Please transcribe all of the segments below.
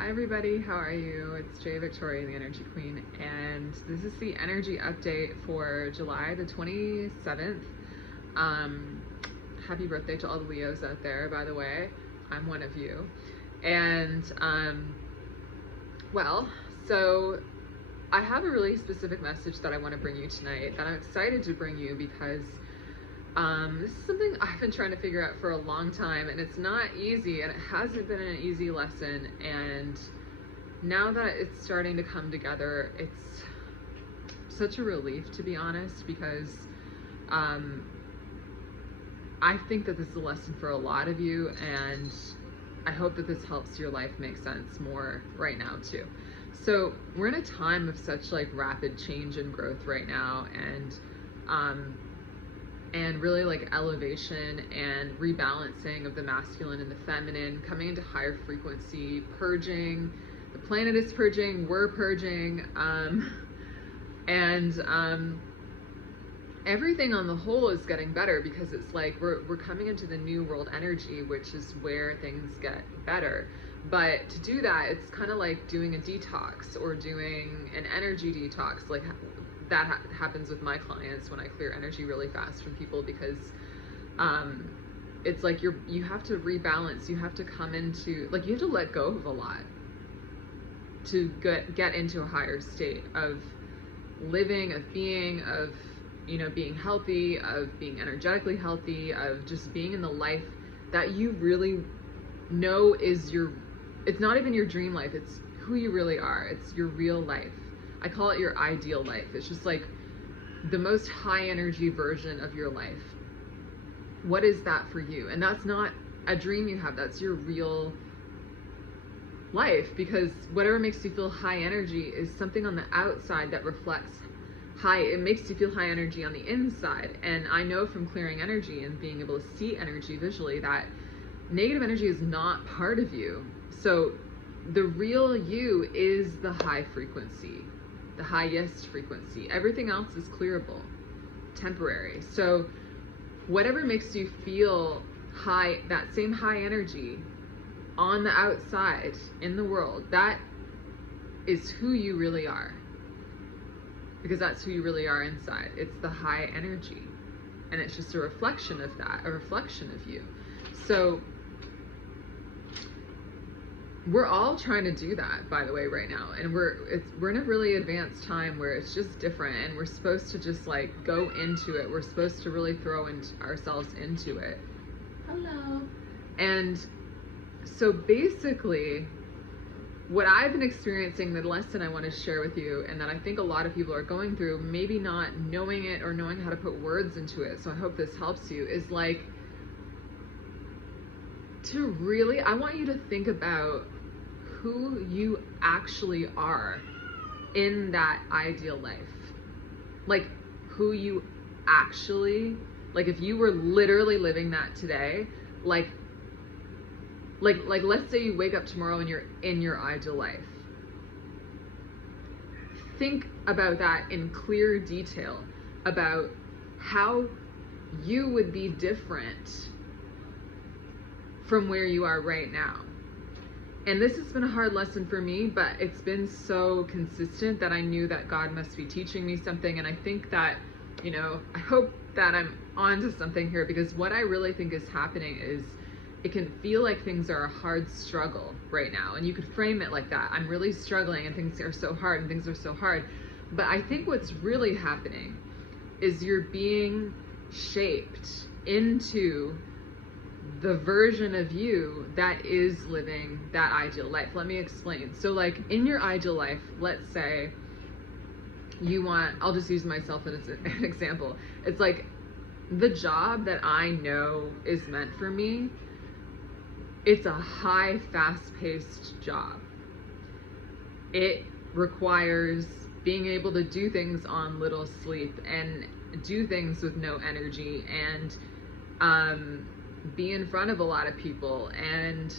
Hi everybody, how are you? It's Jay Victoria, the Energy Queen, and this is the energy update for July the 27th. Happy birthday to all the Leos out there, by the way. I'm one of you. And, so I have a really specific message that I want to bring you tonight that I'm excited to bring you because this is something I've been trying to figure out for a long time, and it's not easy, and it hasn't been an easy lesson. And now that it's starting to come together, it's such a relief, to be honest, because I think that this is a lesson for a lot of you, and I hope that this helps your life make sense more right now too. So we're in a time of such like rapid change and growth right now, and really like elevation and rebalancing of the masculine and the feminine, coming into higher frequency, purging. The planet is purging, we're purging, everything on the whole is getting better because it's like we're coming into the new world energy, which is where things get better. But to do that, it's kind of like doing a detox or doing an energy detox. Like that happens with my clients when I clear energy really fast from people, because it's like you have to rebalance. You have to come into, like, you have to let go of a lot to get into a higher state of living, of being, of, you know, being healthy, of being energetically healthy, of just being in the life that you really know is it's not even your dream life, it's who you really are. It's your real life. I call it your ideal life. It's just like the most high energy version of your life. What is that for you? And that's not a dream you have, that's your real life, because whatever makes you feel high energy is something on the outside that reflects it makes you feel high energy on the inside. And I know from clearing energy and being able to see energy visually that negative energy is not part of you. So the real you is the high frequency, the highest frequency. Everything else is clearable, temporary. So whatever makes you feel high, that same high energy on the outside in the world, that is who you really are, because that's who you really are inside. It's the high energy, and it's just a reflection of that, a reflection of you. So we're all trying to do that, by the way, right now, and we're in a really advanced time where it's just different, and we're supposed to just like go into it. We're supposed to really throw ourselves into it. Hello. And so basically, what I've been experiencing, the lesson I want to share with you, and that I think a lot of people are going through, maybe not knowing it or knowing how to put words into it, so I hope this helps you, is like I want you to think about who you actually are in that ideal life. Like who you actually, like if you were literally living that today, like let's say you wake up tomorrow and you're in your ideal life. Think about that in clear detail, about how you would be different from where you are right now. And this has been a hard lesson for me, but it's been so consistent that I knew that God must be teaching me something. And I think that, you know, I hope that I'm onto something here, because what I really think is happening is it can feel like things are a hard struggle right now. And you could frame it like that. I'm really struggling and things are so hard and things are so hard. But I think what's really happening is you're being shaped into the version of you that is living that ideal life. Let me explain. So like in your ideal life, let's say I'll just use myself as an example. It's like the job that I know is meant for me, it's a high, fast-paced job. It requires being able to do things on little sleep and do things with no energy, and be in front of a lot of people and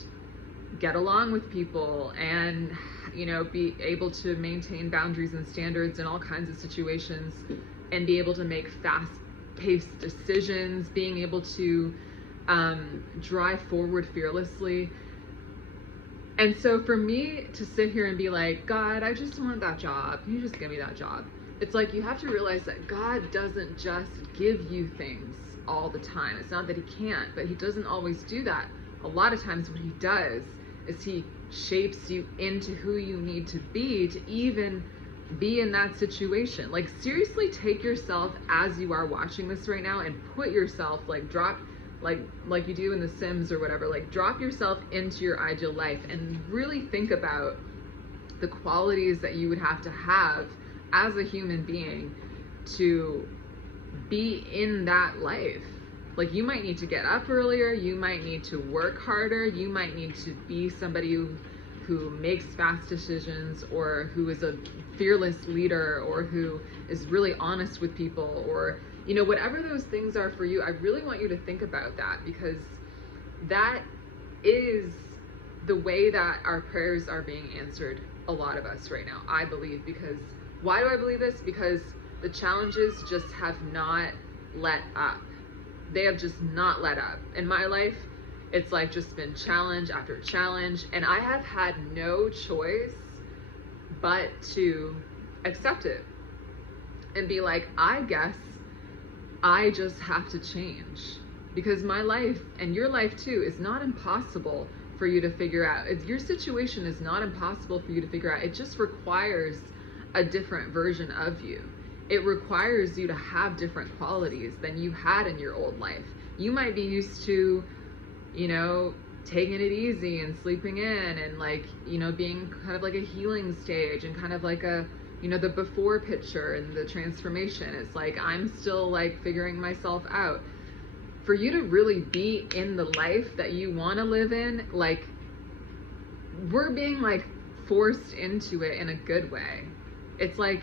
get along with people, and, you know, be able to maintain boundaries and standards in all kinds of situations, and be able to make fast-paced decisions, being able to drive forward fearlessly. And so for me to sit here and be like, God, I just want that job. You just give me that job. It's like, you have to realize that God doesn't just give you things all the time. It's not that he can't, but he doesn't always do that. A lot of times what he does is he shapes you into who you need to be to even be in that situation. Like, seriously, take yourself as you are watching this right now and put yourself, like, drop, like you do in The Sims or whatever, like, drop yourself into your ideal life and really think about the qualities that you would have to have as a human being to be in that life. Like, you might need to get up earlier, you might need to work harder, you might need to be somebody who makes fast decisions, or who is a fearless leader, or who is really honest with people, or, you know, whatever those things are for you. I really want you to think about that, because that is the way that our prayers are being answered, a lot of us right now, I believe. Because why do I believe this? Because the challenges just have not let up. They have just not let up. In my life, it's like just been challenge after challenge, and I have had no choice but to accept it and be like, I guess I just have to change, because my life and your life too is not impossible for you to figure out. Your situation is not impossible for you to figure out. It just requires a different version of you. It requires you to have different qualities than you had in your old life. You might be used to, you know, taking it easy and sleeping in, and, like, you know, being kind of like a healing stage, and kind of like a, you know, the before picture and the transformation. It's like, I'm still, like, figuring myself out. For you to really be in the life that you want to live in, like, we're being, like, forced into it in a good way. It's like,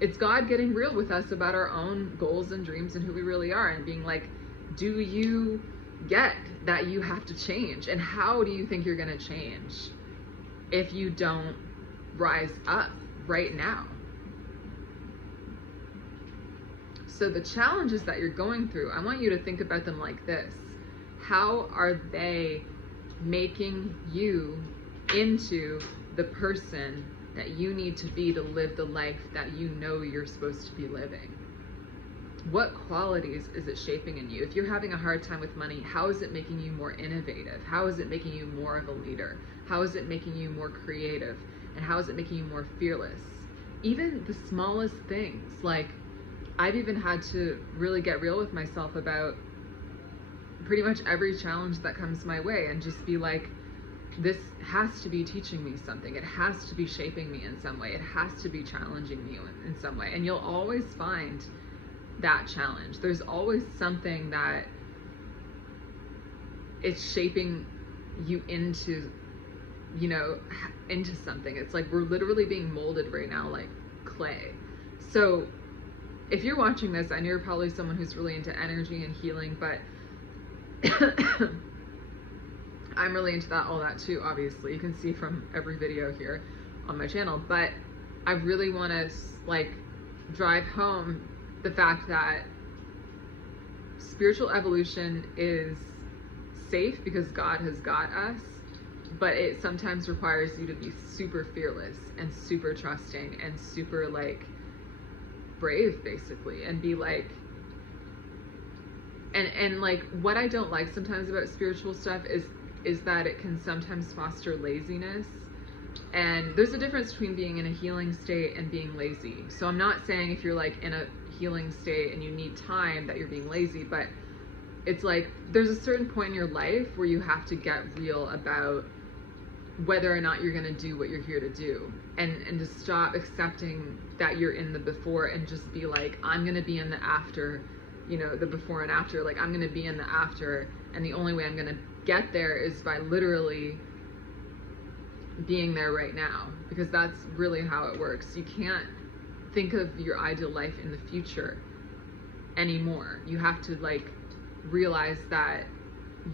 it's God getting real with us about our own goals and dreams and who we really are, and being like, do you get that you have to change? And how do you think you're going to change if you don't rise up right now? So the challenges that you're going through, I want you to think about them like this. How are they making you into the person that you need to be to live the life that you know you're supposed to be living? What qualities is it shaping in you? If you're having a hard time with money, how is it making you more innovative? How is it making you more of a leader? How is it making you more creative? And how is it making you more fearless? Even the smallest things. Like, I've even had to really get real with myself about pretty much every challenge that comes my way, and just be like, this has to be teaching me something. It has to be shaping me in some way. It has to be challenging me in some way. And you'll always find that challenge. There's always something that it's shaping you into, you know, into something. It's like we're literally being molded right now like clay. So if you're watching this, I know you're probably someone who's really into energy and healing, but I'm really into all that too, obviously. You can see from every video here on my channel, but I really want to, like, drive home the fact that spiritual evolution is safe because God has got us, but it sometimes requires you to be super fearless and super trusting and super, like, brave, basically, and be like, and like, what I don't like sometimes about spiritual stuff is that it can sometimes foster laziness. And there's a difference between being in a healing state and being lazy. So I'm not saying if you're, like, in a healing state and you need time that you're being lazy, but it's like there's a certain point in your life where you have to get real about whether or not you're going to do what you're here to do, and to stop accepting that you're in the before and just be like, I'm going to be in the after, you know, the before and after. Like, I'm going to be in the after, and the only way I'm going to get there is by literally being there right now, because that's really how it works. You can't think of your ideal life in the future anymore. You have to, like, realize that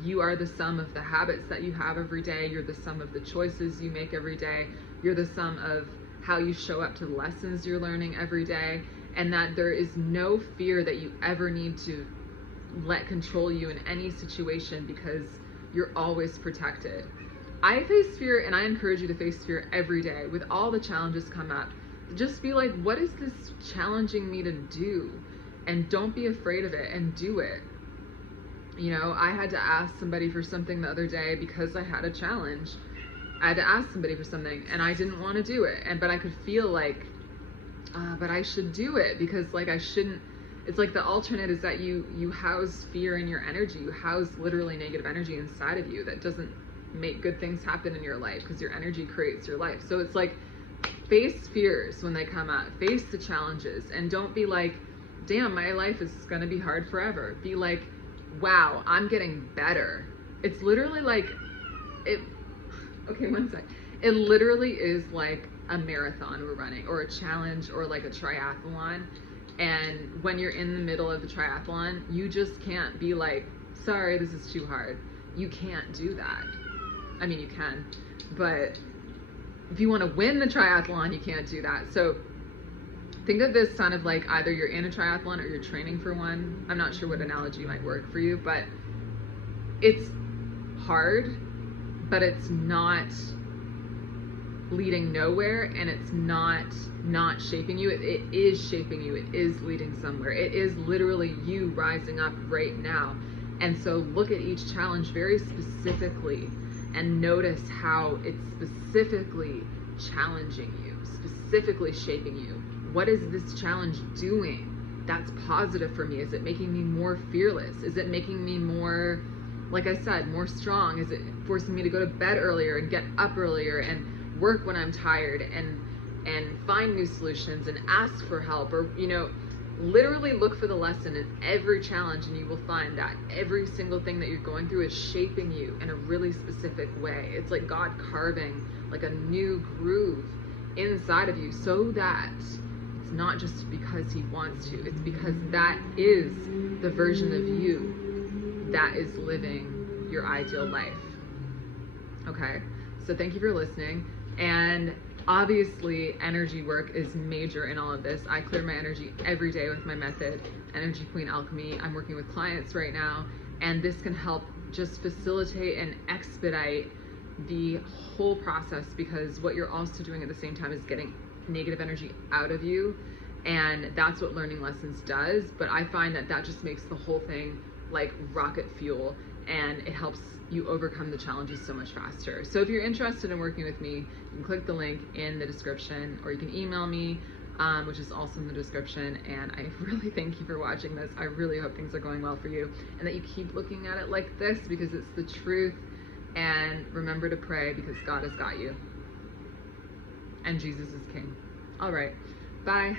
you are the sum of the habits that you have every day. You're the sum of the choices you make every day. You're the sum of how you show up to the lessons you're learning every day, and that there is no fear that you ever need to let control you in any situation, because you're always protected. I face fear, and I encourage you to face fear every day with all the challenges come up. Just be like, what is this challenging me to do? And don't be afraid of it, and do it. You know, I had to ask somebody for something the other day because I had a challenge. I had to ask somebody for something, and I didn't want to do it. But I could feel like, but I should do it, because like I shouldn't. It's like the alternate is that you house fear in your energy. You house literally negative energy inside of you that doesn't make good things happen in your life, because your energy creates your life. So it's like, face fears when they come up, face the challenges, and don't be like, damn, my life is gonna be hard forever. Be like, wow, I'm getting better. It's literally like it. Okay, one sec. It literally is like a marathon we're running, or a challenge, or like a triathlon. And when you're in the middle of the triathlon, you just can't be like, sorry, this is too hard. You can't do that. I mean, you can, but if you want to win the triathlon, you can't do that. So think of this kind of like either you're in a triathlon or you're training for one. I'm not sure what analogy might work for you, but it's hard, but it's not leading nowhere, and it's not shaping you. It is shaping you. It is leading somewhere. It is literally you rising up right now. And so look at each challenge very specifically and notice how it's specifically challenging you, specifically shaping you. What is this challenge doing that's positive for me? Is it making me more fearless? Is it making me more, like I said, more strong? Is it forcing me to go to bed earlier and get up earlier and work when I'm tired and find new solutions and ask for help? Or, you know, literally look for the lesson in every challenge, and you will find that every single thing that you're going through is shaping you in a really specific way. It's like God carving like a new groove inside of you, so that it's not just because he wants to, it's because that is the version of you that is living your ideal life. Okay, so thank you for listening. And obviously, energy work is major in all of this. I clear my energy every day with my method, Energy Queen Alchemy. I'm working with clients right now, and this can help just facilitate and expedite the whole process, because what you're also doing at the same time is getting negative energy out of you, and that's what learning lessons does. But I find that that just makes the whole thing like rocket fuel, and it helps you overcome the challenges so much faster. So if you're interested in working with me, you can click the link in the description, or you can email me, which is also in the description. And I really thank you for watching this. I really hope things are going well for you, and that you keep looking at it like this, because it's the truth. And remember to pray, because God has got you, and Jesus is King. All right, bye.